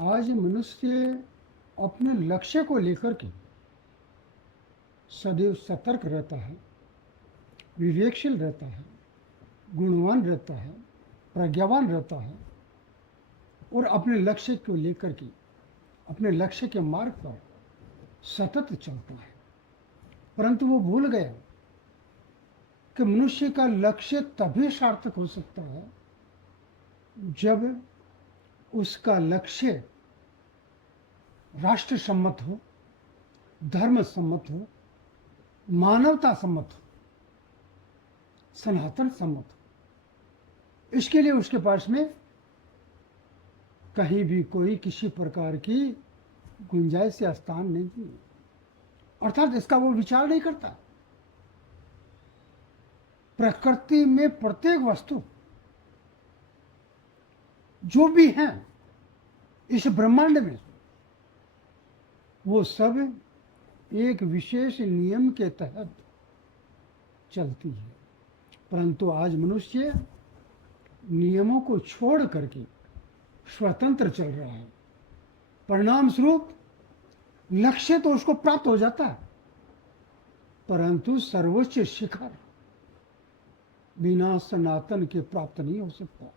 आज मनुष्य अपने लक्ष्य को लेकर के सदैव सतर्क रहता है, विवेकशील रहता है, गुणवान रहता है, प्रज्ञावान रहता है और अपने लक्ष्य को लेकर के अपने लक्ष्य के मार्ग पर सतत चलता है। परंतु वो भूल गया कि मनुष्य का लक्ष्य तभी सार्थक हो सकता है जब उसका लक्ष्य राष्ट्र सम्मत हो, धर्म सम्मत हो, मानवता सम्मत हो, सनातन सम्मत हो। इसके लिए उसके पास में कहीं भी कोई किसी प्रकार की गुंजाइश या स्थान नहीं है, अर्थात इसका वो विचार नहीं करता। प्रकृति में प्रत्येक वस्तु जो भी है इस ब्रह्मांड में, वो सब एक विशेष नियम के तहत चलती है। परंतु आज मनुष्य नियमों को छोड़ करके स्वतंत्र चल रहा है। परिणाम स्वरूप लक्ष्य तो उसको प्राप्त हो जाता है, परंतु सर्वोच्च शिखर बिना सनातन के प्राप्त नहीं हो सकता,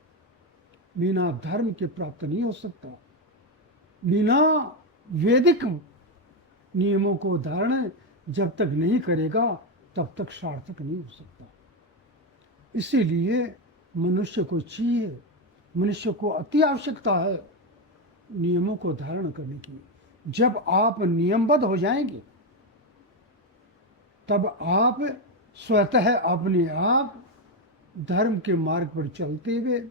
बिना धर्म के प्राप्त नहीं हो सकता, बिना वैदिक नियमों को धारण जब तक नहीं करेगा तब तक सार्थक नहीं हो सकता। इसीलिए मनुष्य को चाहिए, मनुष्य को अति आवश्यकता है नियमों को धारण करने की। जब आप नियमबद्ध हो जाएंगे तब आप स्वतः अपने आप धर्म के मार्ग पर चलते हुए,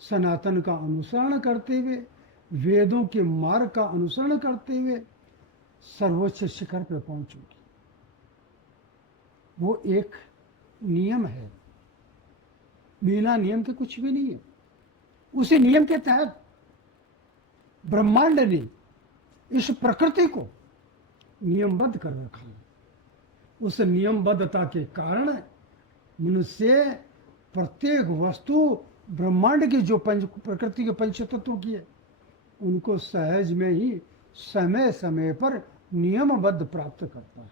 सनातन का अनुसरण करते हुए, वेदों के मार्ग का अनुसरण करते हुए सर्वोच्च शिखर पर पहुंचोगे। वो एक नियम है, बिना नियम के कुछ भी नहीं है। उसी नियम के तहत ब्रह्मांड ने इस प्रकृति को नियमबद्ध कर रखा है। उस नियमबद्धता के कारण मनुष्य प्रत्येक वस्तु ब्रह्मांड की जो प्रकृति के पंच तत्वों की है उनको सहज में ही समय समय पर नियमबद्ध प्राप्त करता है।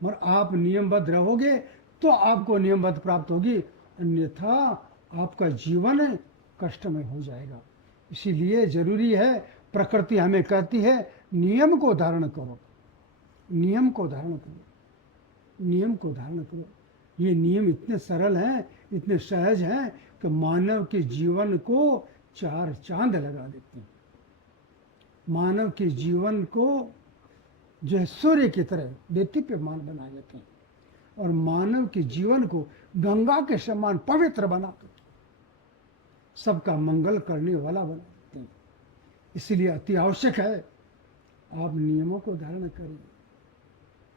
और आप नियमबद्ध रहोगे तो आपको नियमबद्ध प्राप्त होगी, अन्यथा आपका जीवन कष्टमय हो जाएगा। इसीलिए जरूरी है, प्रकृति हमें कहती है नियम को धारण करो, नियम को धारण करो, नियम को धारण करो। ये नियम इतने सरल हैं, इतने सहज हैं कि मानव के जीवन को चार चांद लगा देते हैं। मानव के जीवन को जो है सूर्य की तरह देदीप्यमान बना देते हैं और मानव के जीवन को गंगा के समान पवित्र बना देते हैं, सबका मंगल करने वाला बना देते हैं। इसीलिए अति आवश्यक है आप नियमों को धारण करें,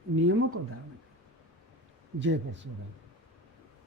नियमों को धारण करें। जय परशुराम।